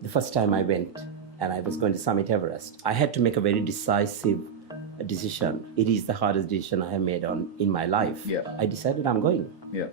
The first time I went and I was going to summit Everest, I had to make a very decisive decision. It is the hardest decision I have made in my life. Yeah. I decided I'm going. Yeah.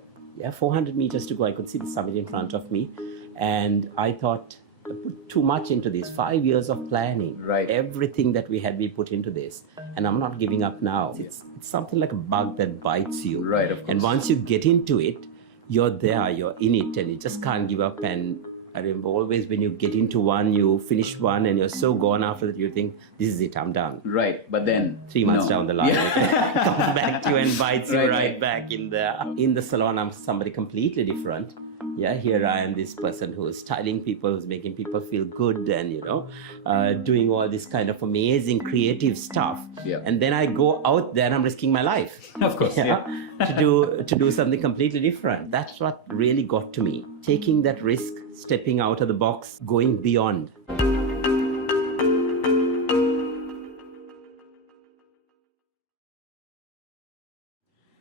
400 meters to go. I could see the summit in front of me. And I thought, I put too much into this. 5 years of planning. Right. Everything that we put into this. And I'm not giving up now. It's something like a bug that bites you. Right, of course. And once you get into it, you're there, you're in it, and you just can't give up. And I remember always when you get into one, you finish one, and you're so gone after that, you think, this is it, I'm done. Right, but then 3 months down the line, it comes back to you and bites you Right. back in there. In the salon, I'm somebody completely different. Here I am, this person who's styling people, who's making people feel good, and doing all this kind of amazing creative stuff. Yeah. And then I go out there and I'm risking my life. Of course, yeah. to do something completely different. That's what really got to me. Taking that risk, stepping out of the box, going beyond.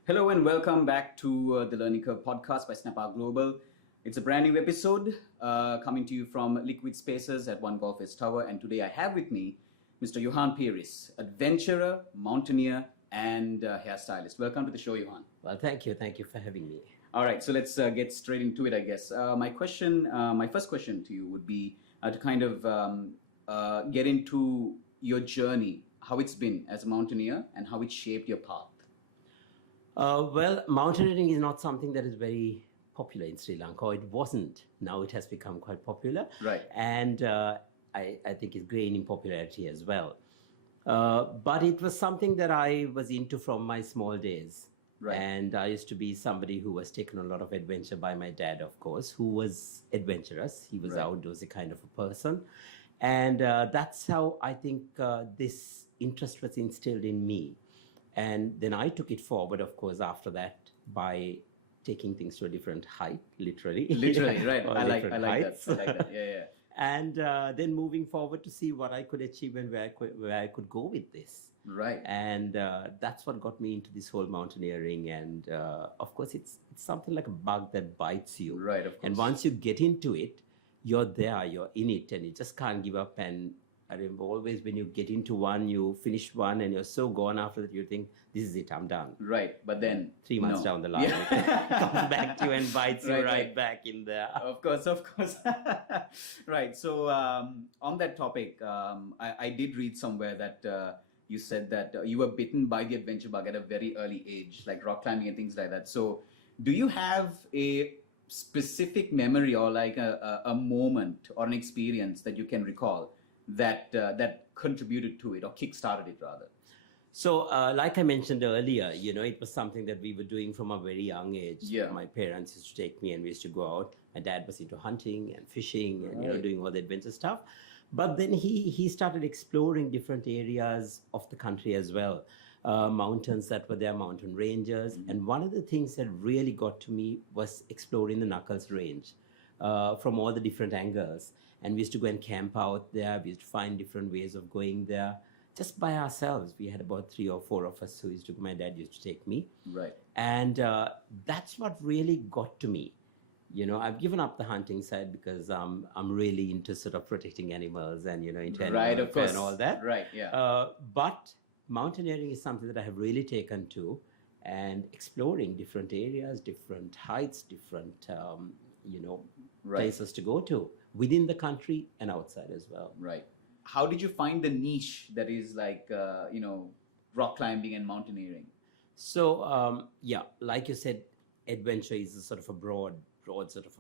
Hello and welcome back to the Learning Curve podcast by Snapper Global. It's a brand new episode coming to you from Liquid at One Golf West Tower, and today I have with me Mr. Johann Peries, adventurer, mountaineer, and hairstylist. Welcome to the show, Johann. Well, thank you for having me. All right, so let's get straight into it, I guess. My first question to you would be to kind of get into your journey, how it's been as a mountaineer, and how it shaped your path. Well, mountaineering is not something that is very popular in Sri Lanka. It wasn't. Now it has become quite popular. Right. And I think it's gaining popularity as well. But it was something that I was into from my small days. Right. And I used to be somebody who was taken on a lot of adventure by my dad, of course, who was adventurous. He was Right. outdoorsy kind of a person. And that's how I think this interest was instilled in me. And then I took it forward, of course, after that by taking things to a different height, literally. Literally, right. Or I like different that. heights. I like that. Yeah. And then moving forward to see what I could achieve and where I could go with this. Right. And that's what got me into this whole mountaineering. And of course, it's something like a bug that bites you. Right, of course. And once you get into it, you're there, you're in it, and you just can't give up. And I remember always when you get into one, you finish one, and you're so gone after that, you think, this is it, I'm done. Right, but then 3 months down the line, it comes back to you and bites you right back in there. Of course. Right. So on that topic, I did read somewhere that you said that you were bitten by the adventure bug at a very early age, like rock climbing and things like that. So do you have a specific memory or like a moment or an experience that you can recall that contributed to it or kick-started it rather? So, like I mentioned earlier, it was something that we were doing from a very young age. Yeah. My parents used to take me and we used to go out. My dad was into hunting and fishing and, Right. doing all the adventure stuff. But then he started exploring different areas of the country as well. Mountains that were there, mountain ranges. Mm-hmm. And one of the things that really got to me was exploring the Knuckles Range from all the different angles. And we used to go and camp out there. We used to find different ways of going there. Just by ourselves. We had about 3 or 4 of us who used to go. My dad used to take me. Right. And that's what really got to me. I've given up the hunting side because I'm really into sort of protecting animals and, into animal Right, of welfare course. and all that. Right, yeah. But mountaineering is something that I have really taken to, and exploring different areas, different heights, different, Right. places to go to within the country and outside as well. Right. How did you find the niche that is like, rock climbing and mountaineering? So, like you said, adventure is a sort of a broad sort of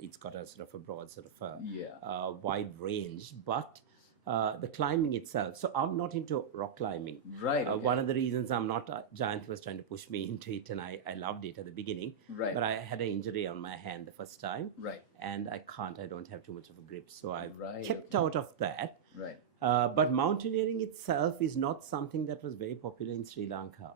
it's got a sort of a broad sort of a wide range, but the climbing itself. So I'm not into rock climbing. Right. Okay. One of the reasons I'm not, Giant was trying to push me into it, and I loved it at the beginning. Right. But I had an injury on my hand the first time. Right. And I don't have too much of a grip. So I Right, kept out of that. Right. But mountaineering itself is not something that was very popular in Sri Lanka.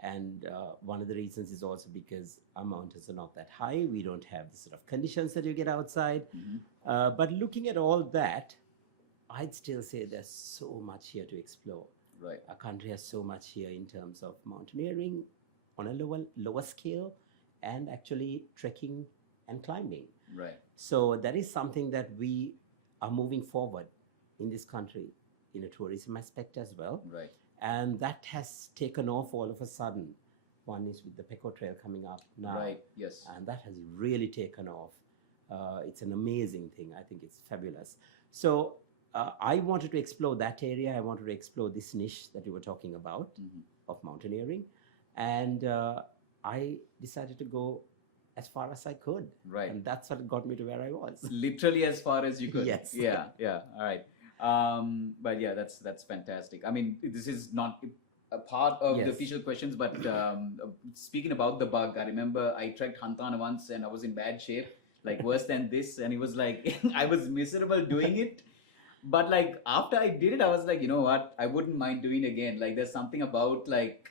And one of the reasons is also because our mountains are not that high. We don't have the sort of conditions that you get outside. Mm-hmm. But looking at all that, I'd still say there's so much here to explore. Right. Our country has so much here in terms of mountaineering on a lower scale, and actually trekking and climbing. Right. So that is something that we are moving forward in this country in a tourism aspect as well. Right. And that has taken off all of a sudden. One is with the Peco Trail coming up now. Right. Yes. And that has really taken off. It's an amazing thing. I think it's fabulous. So I wanted to explore that area. I wanted to explore this niche that you were talking about of mountaineering. And I decided to go as far as I could. Right. And that's what got me to where I was. Literally as far as you could. Yes. Yeah. Yeah. All right. But yeah, that's fantastic. I mean, this is not a part of the official questions, but speaking about the bug, I remember I trekked Hantana once and I was in bad shape, like worse than this, and it was like I was miserable doing it. But like after I did it, I was like, you know what? I wouldn't mind doing it again. Like there's something about like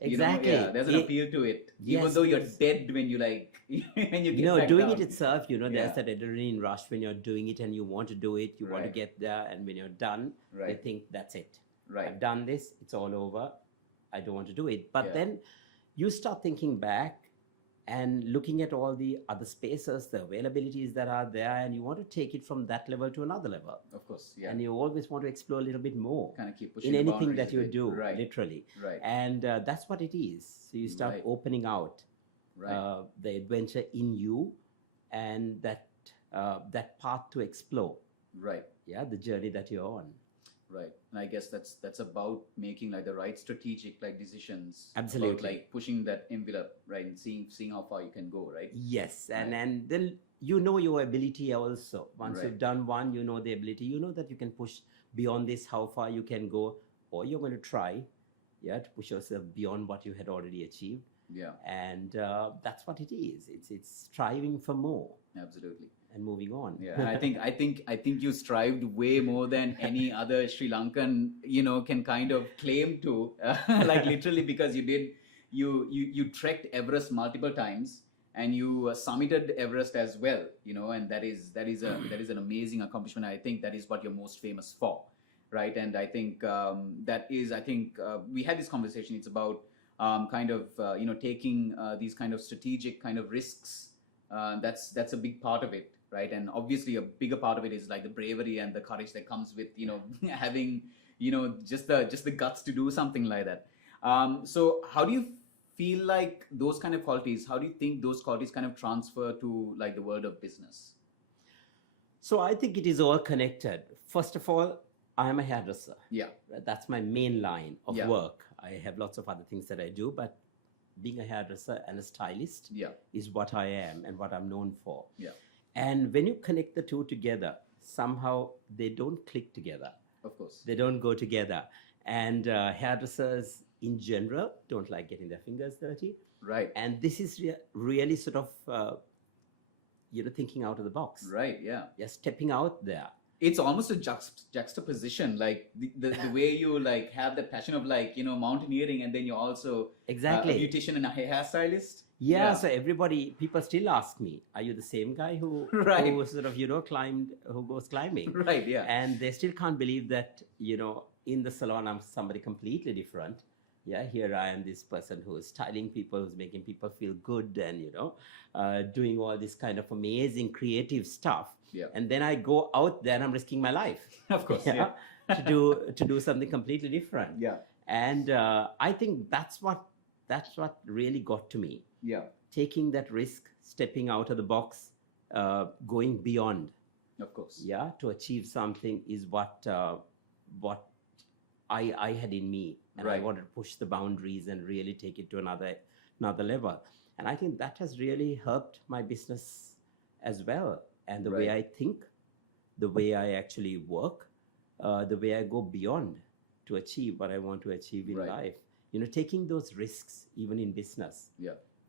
exactly. You know, there's an appeal to it, even though you're dead when you like when you get back doing down. it itself, there's that adrenaline rush when you're doing it and you want to do it, you want to get there, and when you're done, you think that's it. Right. I've done this, it's all over. I don't want to do it. But then you start thinking back and looking at all the other spaces, the availabilities that are there, and you want to take it from that level to another level. Of course, yeah. And you always want to explore a little bit more. Kind of keep pushing in the anything that you boundaries a do, bit. literally. Right. And that's what it is. So you start opening out the adventure in you and that path to explore. Right. Yeah, the journey that you're on. Right. And I guess that's about making like the right strategic like decisions. Absolutely. About like pushing that envelope, right, and seeing how far you can go, right? Yes. And then you know your ability also. Once you've done one, you know the ability. You know that you can push beyond this, how far you can go, or you're going to try, to push yourself beyond what you had already achieved. Yeah. And that's what it is. It's striving for more. Absolutely. And moving on. Yeah, and I think you strived way more than any other Sri Lankan, can kind of claim to, like literally, because you trekked Everest multiple times and you summited Everest as well, and that is an amazing accomplishment. I think that is what you're most famous for, right? And I think we had this conversation. It's about taking these kind of strategic kind of risks. That's a big part of it. Right, and obviously a bigger part of it is like the bravery and the courage that comes with having just the guts to do something like that. So how do you feel like those kind of qualities? How do you think those qualities kind of transfer to like the world of business? So I think it is all connected. First of all, I am a hairdresser. Yeah, that's my main line of work. I have lots of other things that I do, but being a hairdresser and a stylist is what I am and what I'm known for. Yeah. And when you connect the two together, somehow they don't click together. Of course. They don't go together. And hairdressers in general don't like getting their fingers dirty. Right. And this is really sort of, thinking out of the box. Right, yeah. You're stepping out there. It's almost a juxtaposition, like the way you like have the passion of like, mountaineering, and then you're also a beautician and a hairstylist. Yeah, so people still ask me, are you the same guy who sort of, who goes climbing? Right, yeah. And they still can't believe that, in the salon, I'm somebody completely different. Yeah, here I am, this person who's styling people, who's making people feel good and, doing all this kind of amazing creative stuff. Yeah. And then I go out there and I'm risking my life. Of course, to do something completely different. Yeah. And I think that's what really got to me. Yeah. Taking that risk, stepping out of the box, going beyond. Of course. Yeah, to achieve something is what I had in me, and I wanted to push the boundaries and really take it to another level. And I think that has really helped my business as well, and the way I think, the way I actually work, the way I go beyond to achieve what I want to achieve in life. Taking those risks even in business.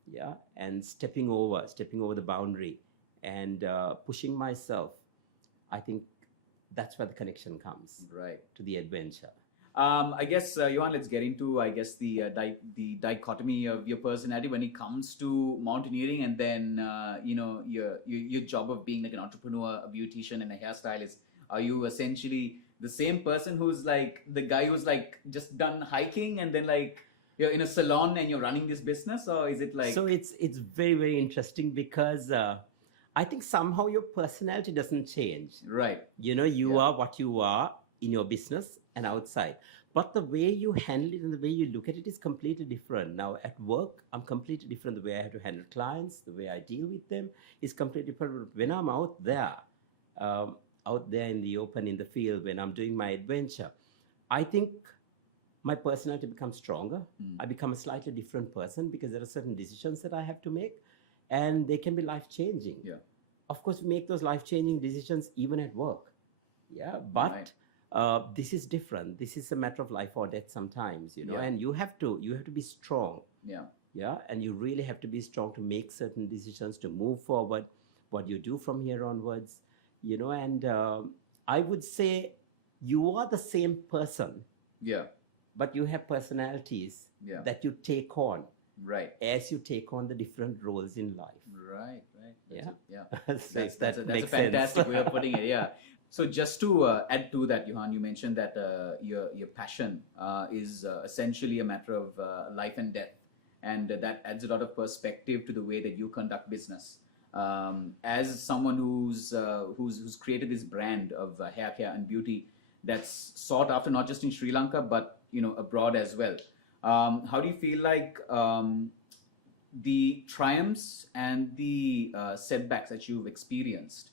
Yeah, and stepping over the boundary and pushing myself. I think that's where the connection comes. Right. To the adventure. I guess, Johann, let's get into, the dichotomy of your personality when it comes to mountaineering, and then, your job of being like an entrepreneur, a beautician, and a hairstylist. Are you essentially the same person who's like the guy who's like just done hiking and then like you're in a salon and you're running this business, or is it like? So it's very, very interesting because I think somehow your personality doesn't change. Right. You Yeah. are what you are in your business and outside. But the way you handle it and the way you look at it is completely different. Now, at work, I'm completely different. The way I have to handle clients, the way I deal with them is completely different. When I'm um, out there in the open, in the field, when I'm doing my adventure, I think my personality becomes stronger. I become a slightly different person because there are certain decisions that I have to make, and they can be life changing. Yeah. Of course, we make those life changing decisions even at work. Yeah, but Right. this is different. This is a matter of life or death sometimes, Yeah. and you have to be strong. Yeah. Yeah, and you really have to be strong to make certain decisions to move forward. What you do from here onwards, and I would say you are the same person, Yeah. but you have personalities Yeah. that you take on Right. as you take on the different roles in life. Right. Right. Yeah. Yeah. So if That's that a makes fantastic sense. way of putting it. Yeah. So just to add to that, Johan, you mentioned that your passion is essentially a matter of life and death, and that adds a lot of perspective to the way that you conduct business. As someone who's created this brand of hair care and beauty that's sought after not just in Sri Lanka but abroad as well. How do you feel like the triumphs and the setbacks that you've experienced?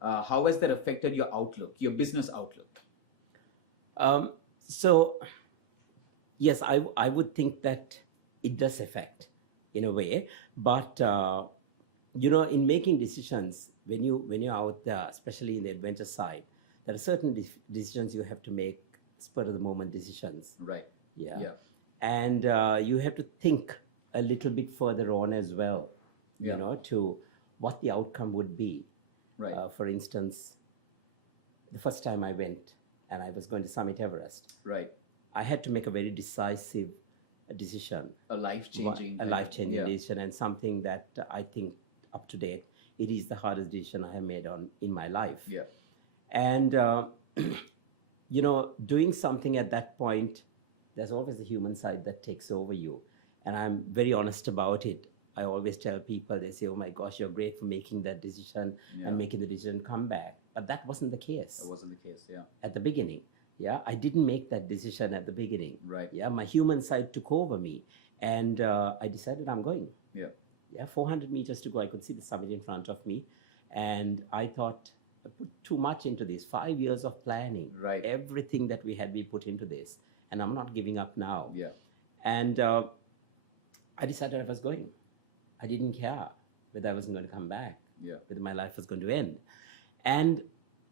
How has that affected your outlook, your business outlook? So yes, I would think that it does affect in a way, but in making decisions when you're out there, especially in the adventure side, there are certain decisions you have to make, spur of the moment decisions. Right. Yeah. Yeah. And you have to think a little bit further on as well, Yeah. to what the outcome would be. Right. For instance, the first time I went and I was going to summit Everest, Right. I had to make a very decisive decision, A life-changing. a life-changing Yeah. decision, and something that I think up to date, it is the hardest decision I have made in my life. Yeah. And doing something at that point, there's always the human side that takes over you, and I'm very honest about it. I always tell people, they say, "Oh my gosh, you're great for making that decision Yeah. and making the decision come back," but that wasn't the case That wasn't the case. Yeah. at the beginning. Yeah, I didn't make that decision at the beginning. Right. Yeah, my human side took over me, and I decided I'm going. Yeah. Yeah, 400 meters to go. I could see the summit in front of me, and I thought, I put too much into this. 5 years of planning, Right. everything that we put into this, and I'm not giving up now. Yeah. And I decided I was going. I didn't care whether I wasn't going to come back, Yeah. whether my life was going to end. And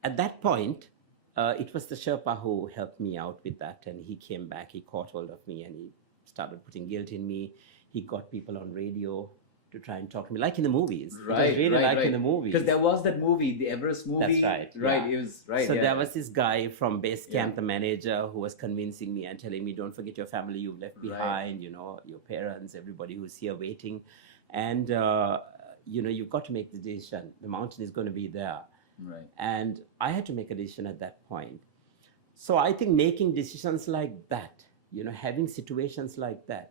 at that point, it was the Sherpa who helped me out with that, and he came back, he caught hold of me, and he started putting guilt in me. He got people on radio to try and talk to me, like in the movies. Right. It was really right. like right. in the movies. Because there was that movie, the Everest movie. That's right. Right. Yeah. It was right. So yeah. there was this guy from base camp, Yeah. the manager, who was convincing me and telling me, "Don't forget your family you've left Right. behind, your parents, everybody who's here waiting. And, you've got to make the decision. The mountain is going to be there." Right. And I had to make a decision at that point. So I think making decisions like that, having situations like that,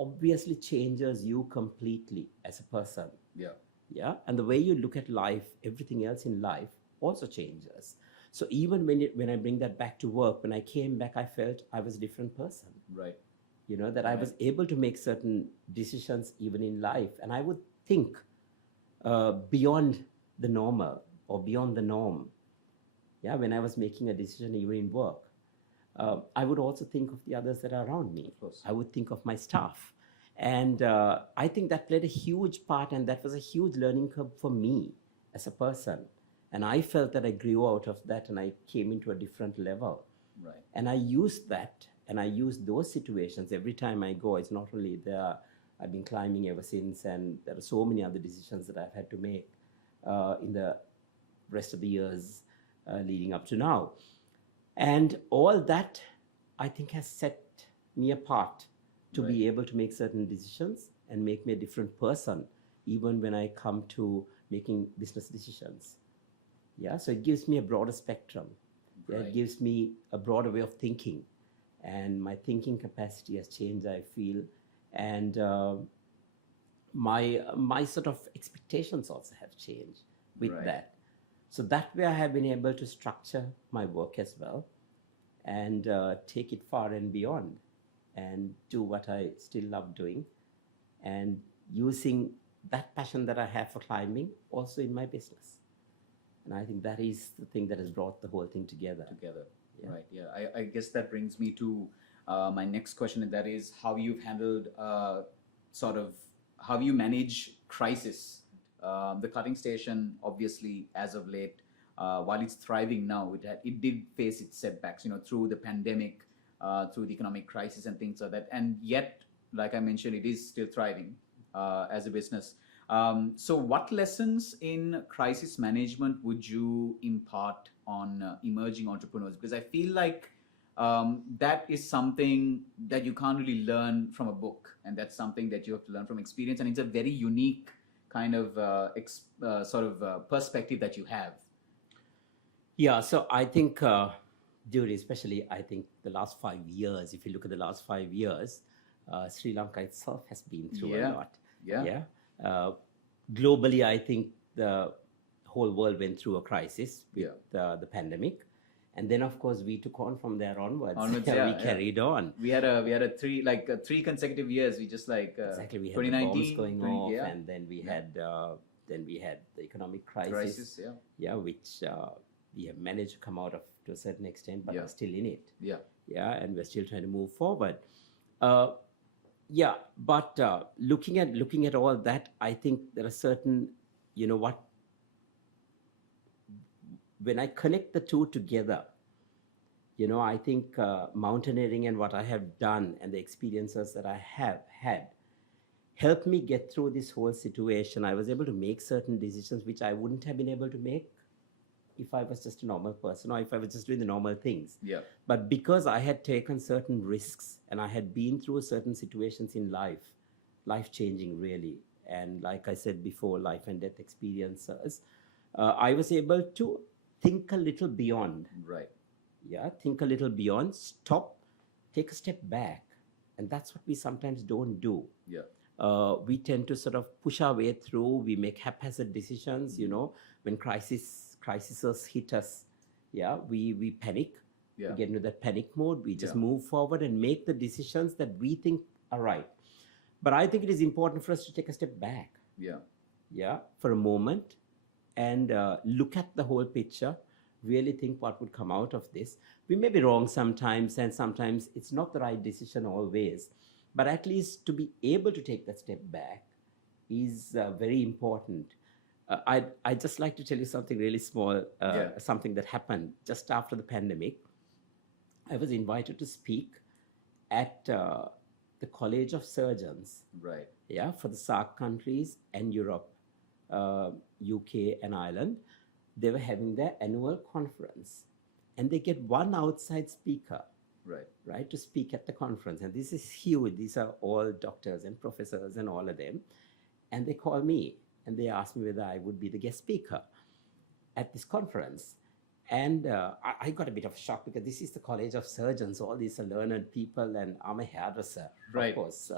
obviously changes you completely as a person. Yeah. Yeah, and the way you look at life, everything else in life also changes. So even when I bring that back to work, when I came back, I felt I was a different person. Right. That I was able to make certain decisions even in life, and I would think beyond the normal or beyond the norm. Yeah, when I was making a decision even in work, I would also think of the others that are around me. Of course. I would think of my staff. And I think that played a huge part, and that was a huge learning curve for me as a person. And I felt that I grew out of that and I came into a different level. Right. And I used that, and I used those situations every time I go. It's not only there, I've been climbing ever since, and there are so many other decisions that I've had to make in the rest of the years leading up to now. And all that, I think, has set me apart to be able to make certain decisions and make me a different person, even when I come to making business decisions. Yeah, so it gives me a broader spectrum. Yeah, Right. it gives me a broader way of thinking, and my thinking capacity has changed, I feel, and my sort of expectations also have changed. with Right. that. So that way I have been able to structure my work as well and take it far and beyond and do what I still love doing and using that passion that I have for climbing also in my business. And I think that is the thing that has brought the whole thing together. Yeah. Right. Yeah. I guess that brings me to my next question, and that is how you've handled sort of how you manage crisis. The cutting station, obviously, as of late, while it's thriving now, it did face its setbacks, through the pandemic, through the economic crisis and things like that. And yet, like I mentioned, it is still thriving as a business. So, what lessons in crisis management would you impart on emerging entrepreneurs? Because I feel like that is something that you can't really learn from a book, and that's something that you have to learn from experience. And it's a very unique kind of perspective that you have. Yeah, so I think, during especially, I think the last 5 years, if you look at the last 5 years, Sri Lanka itself has been through a lot. Yeah. Globally, I think the whole world went through a crisis with the pandemic. And then, of course, we took on from there onwards. We carried on. We had a three consecutive years. We just exactly. We had 2019 the bombs going off, yeah. and then we had the economic crisis. Which we have managed to come out of to a certain extent, but are still in it. And we're still trying to move forward. But looking at all that, I think there are certain, when I connect the two together, I think mountaineering and what I have done and the experiences that I have had helped me get through this whole situation. I was able to make certain decisions which I wouldn't have been able to make if I was just a normal person or if I was just doing the normal things. But because I had taken certain risks and I had been through certain situations in life-changing really, and like I said before, life and death experiences, I was able to think a little beyond. Think a little beyond, stop, take a step back. And that's what we sometimes don't do. We tend to sort of push our way through. We make haphazard decisions, when crises hit us. We panic. We get into that panic mode. We just move forward and make the decisions that we think are right. But I think it is important for us to take a step back. For a moment and look at the whole picture, really think what would come out of this. We may be wrong sometimes, and sometimes it's not the right decision always. But at least to be able to take that step back is very important. I'd just like to tell you something really small, something that happened just after the pandemic. I was invited to speak at the College of Surgeons. For the SAARC countries and Europe, UK and Ireland. They were having their annual conference, and they get one outside speaker, to speak at the conference. And this is huge. These are all doctors and professors and all of them. And they call me and they ask me whether I would be the guest speaker at this conference. And I got a bit of shock because this is the College of Surgeons. All these are learned people, and I'm a hairdresser, of course.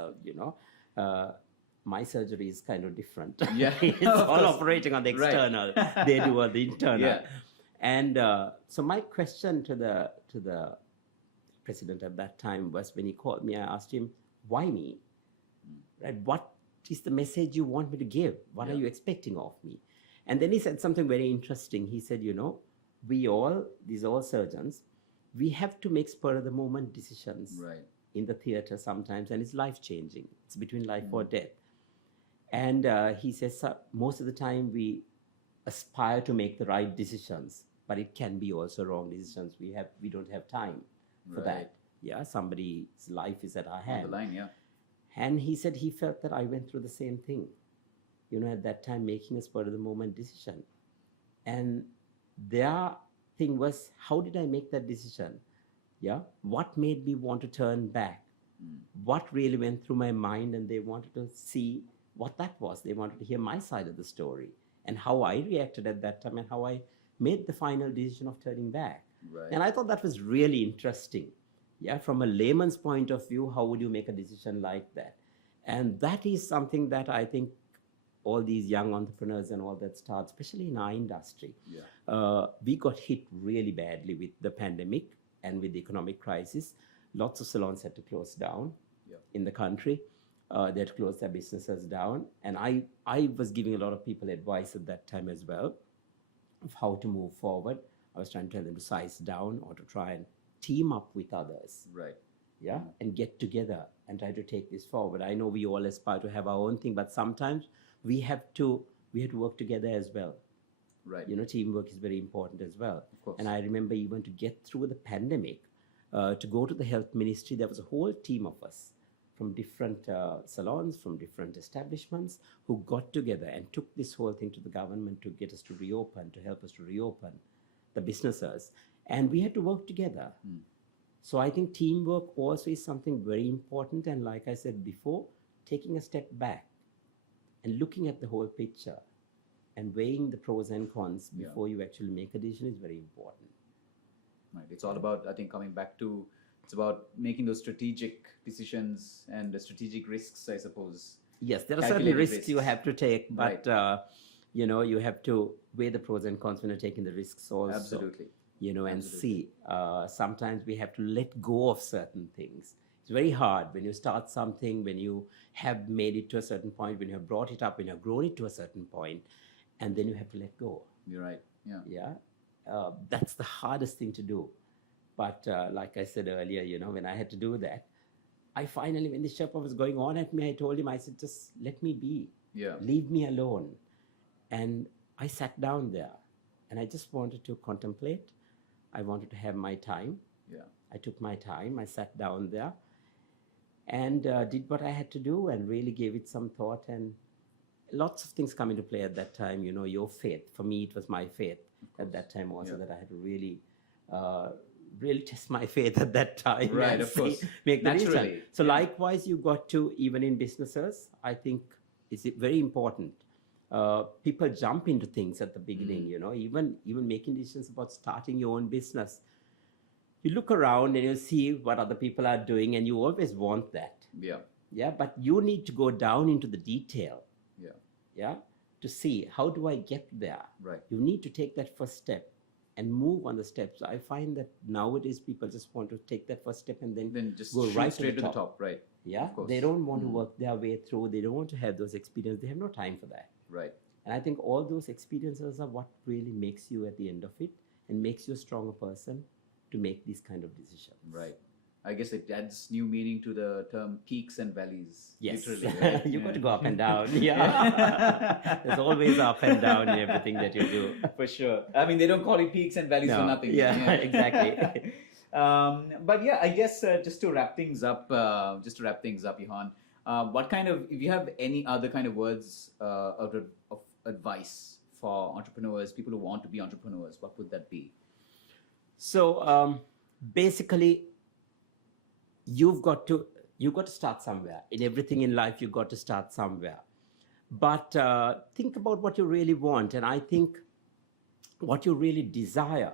My surgery is kind of different. It's all operating on the external. They do all the internal. And so my question to the president at that time was, when he called me, I asked him, why me? What is the message you want me to give? What are you expecting of me? And then he said something very interesting. He said, these all surgeons, we have to make spur of the moment decisions in the theater sometimes, and it's life-changing. It's between life or death. And he says, most of the time we aspire to make the right decisions, but it can be also wrong decisions. We don't have time for that. Somebody's life is at our hand. On the line, And he said he felt that I went through the same thing, at that time, making a spur of the moment decision. And their thing was, how did I make that decision? What made me want to turn back? What really went through my mind? And they wanted to see what that was. They wanted to hear my side of the story and how I reacted at that time and how I made the final decision of turning back. And I thought that was really interesting. From a layman's point of view, how would you make a decision like that? And that is something that I think all these young entrepreneurs and all that start, especially in our industry, Yeah. we got hit really badly with the pandemic and with the economic crisis. Lots of salons had to close down Yeah. in the country. They had to close their businesses down. And I was giving a lot of people advice at that time as well of how to move forward. I was trying to tell them to size down or to try and team up with others. Right. Yeah, and get together and try to take this forward. I know we all aspire to have our own thing, but sometimes we have to work together as well. Right. You know, teamwork is very important as well. Of course. And I remember even to get through the pandemic, to go to the health ministry, there was a whole team of us from different salons, from different establishments, who got together and took this whole thing to the government to get us to reopen, to help us to reopen the businesses. And we had to work together. So I think teamwork also is something very important. And like I said before, taking a step back and looking at the whole picture and weighing the pros and cons before you actually make a decision is very important. Right. It's all about, I think, coming back to, it's about making those strategic decisions and the strategic risks, I suppose. Yes, there are certain Calculated risks you have to take, but you know, you have to weigh the pros and cons when you're taking the risks also. Absolutely. You know, and see, sometimes we have to let go of certain things. It's very hard when you start something, when you have made it to a certain point, when you have brought it up, when you have grown it to a certain point, and then you have to let go. You're right. Yeah. Yeah, that's the hardest thing to do. But like I said earlier, you know, when I had to do that, I finally, when the Sherpa was going on at me, I told him, I said, just let me be. Yeah. Leave me alone. And I sat down there and I just wanted to contemplate. I wanted to have my time. Yeah. I took my time. I sat down there and did what I had to do and really gave it some thought. And lots of things come into play at that time. You know, your faith. For me, it was my faith at that time also that I had to really, really test my faith at that time. Right, and of course. make the Naturally. decision. So likewise, you got to, even in businesses, I think it's very important. People jump into things at the beginning, you know, even making decisions about starting your own business. You look around and you see what other people are doing and you always want that. Yeah. Yeah, but you need to go down into the detail. Yeah. Yeah, to see how do I get there. Right. You need to take that first step and move on the steps. I find that nowadays people just want to take that first step and then just go shoot right straight to the top. Right. Yeah, Of course. they don't want to work their way through. They don't want to have those experiences. They have no time for that. Right. And I think all those experiences are what really makes you at the end of it and makes you a stronger person to make these kind of decisions. Right. I guess it adds new meaning to the term peaks and valleys. Yes. Literally. Right? You've got to go up and down. Yeah. There's always up and down in everything that you do. For sure. I mean, they don't call it peaks and valleys for nothing. Yeah, exactly. But yeah, I guess just to wrap things up, Johann, what kind of, if you have any other kind of words of advice for entrepreneurs, people who want to be entrepreneurs, what would that be? So basically, you've got to start somewhere. In everything in life, you've got to start somewhere. But think about what you really want, and I think what you really desire.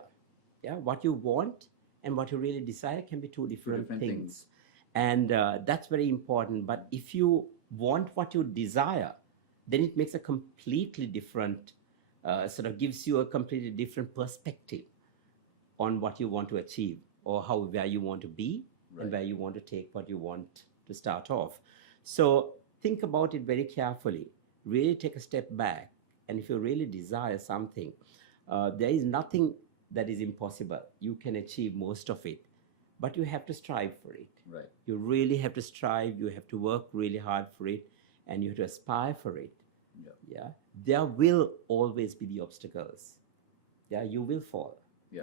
Yeah, what you want and what you really desire can be two different things. And that's very important. But if you want what you desire, then it makes a completely different, sort of gives you a completely different perspective on what you want to achieve or where you want to be and where you want to take what you want to start off. So think about it very carefully. Really take a step back. And if you really desire something, there is nothing that is impossible. You can achieve most of it, but you have to strive for it. Right. You really have to strive. You have to work really hard for it, and you have to aspire for it. Yeah. There will always be the obstacles. Yeah, you will fall. Yeah.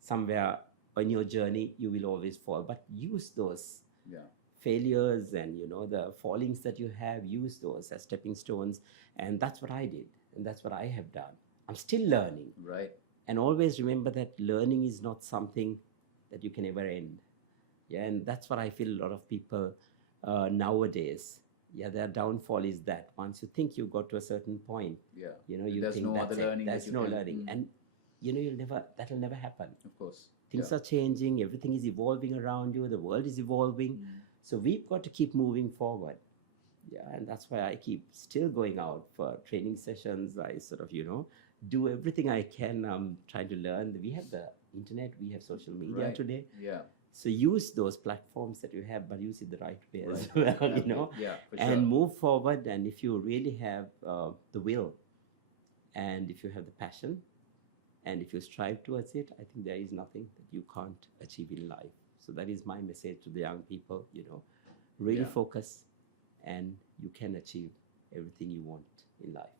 Somewhere on your journey, you will always fall, but use those failures and, you know, the fallings that you have, use those as stepping stones. And that's what I did. And that's what I have done. I'm still learning. Right. And always remember that learning is not something that you can ever end. Yeah, and that's what I feel a lot of people nowadays. Yeah, their downfall is that once you think you got to a certain point, you know, you there's think no that's other it. learning. There's no learning, and you know, that'll never happen. Of course, things are changing. Everything is evolving around you. The world is evolving. So we've got to keep moving forward. Yeah, and that's why I keep still going out for training sessions. I sort of, do everything I can. Trying to learn. We have the internet, we have social media Right. today. Yeah. So use those platforms that you have, but use it the right way as Right. well, Yeah, for and sure. move forward. And if you really have the will, and if you have the passion, and if you strive towards it, I think there is nothing that you can't achieve in life. So that is my message to the young people, really Yeah. focus, and you can achieve everything you want in life.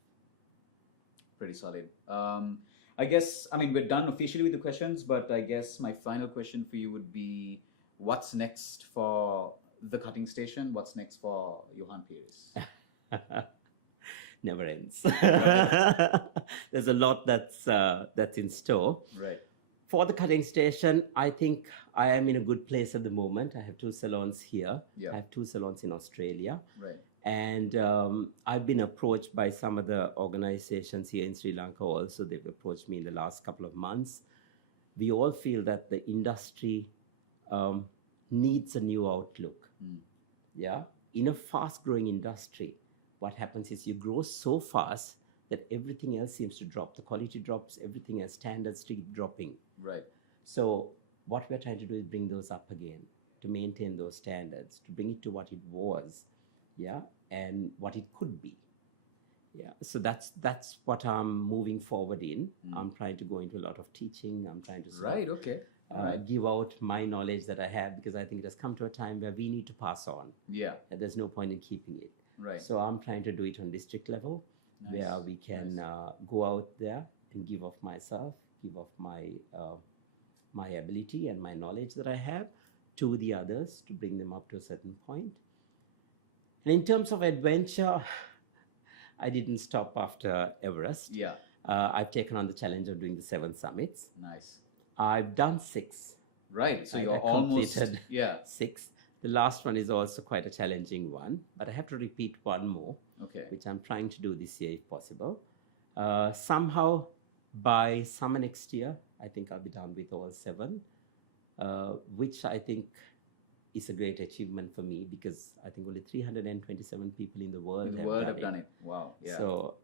Pretty solid. I guess, I mean, we're done officially with the questions, but I guess my final question for you would be, what's next for the cutting station? What's next for Johann Peries? Never ends. There's a lot that's in store. Right. For the cutting station, I think I am in a good place at the moment. I have 2 salons here. Yeah. I have 2 salons in Australia. Right. And I've been approached by some of the organizations here in Sri Lanka also. They've approached me in the last couple of months. We all feel that the industry needs a new outlook. Yeah. In a fast growing industry, what happens is you grow so fast that everything else seems to drop. The quality drops, everything else, standards keep dropping. Right. So what we're trying to do is bring those up again, to maintain those standards, to bring it to what it was, yeah, and what it could be. Yeah, so that's what I'm moving forward in. I'm trying to go into a lot of teaching. I'm trying to Right. Okay. give out my knowledge that I have, because I think it has come to a time where we need to pass on. Yeah. And there's no point in keeping it. Right. So I'm trying to do it on district level, Nice. where we can go out there and give of myself, give of my ability and my knowledge that I have to the others, to bring them up to a certain point. And in terms of adventure, I didn't stop after Everest. Yeah. I've taken on the challenge of doing the 7 summits. Nice. I've done 6. Right. So I you're almost completed yeah. 6. The last one is also quite a challenging one, but I have to repeat one more, Okay. which I'm trying to do this year if possible. Somehow by summer next year, I think I'll be done with all 7, which I think is a great achievement for me, because I think only 327 people in the world have done it. Wow. Yeah. So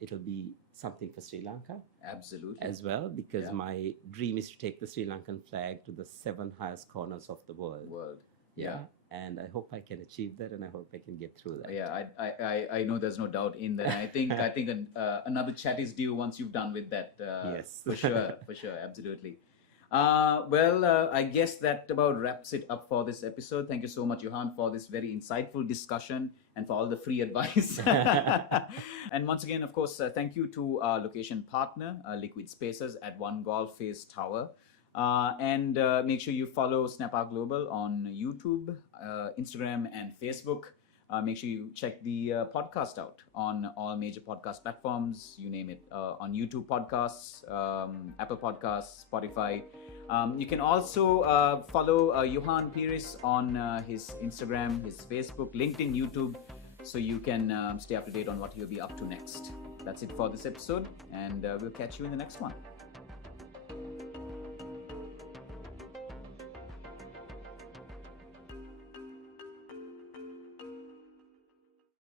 it'll be something for Sri Lanka Absolutely. as well, because Yeah. my dream is to take the Sri Lankan flag to the 7 highest corners of the world. Yeah. And I hope I can achieve that, and I hope I can get through that. Yeah, I know there's no doubt in that. I think another chat is due once you've done with that. Yes. For sure, absolutely. I guess that about wraps it up for this episode. Thank you so much, Johann, for this very insightful discussion and for all the free advice. And once again, of course, thank you to our location partner, likuidspaces at One Golf Face Tower. And make sure you follow SnapR Global on YouTube, Instagram, and Facebook. Make sure you check the podcast out on all major podcast platforms, you name it, on YouTube podcasts, Apple Podcasts, Spotify. You can also follow Johann Peries on his Instagram, his Facebook, LinkedIn, YouTube, so you can stay up to date on what he'll be up to next. That's it for this episode, and we'll catch you in the next one.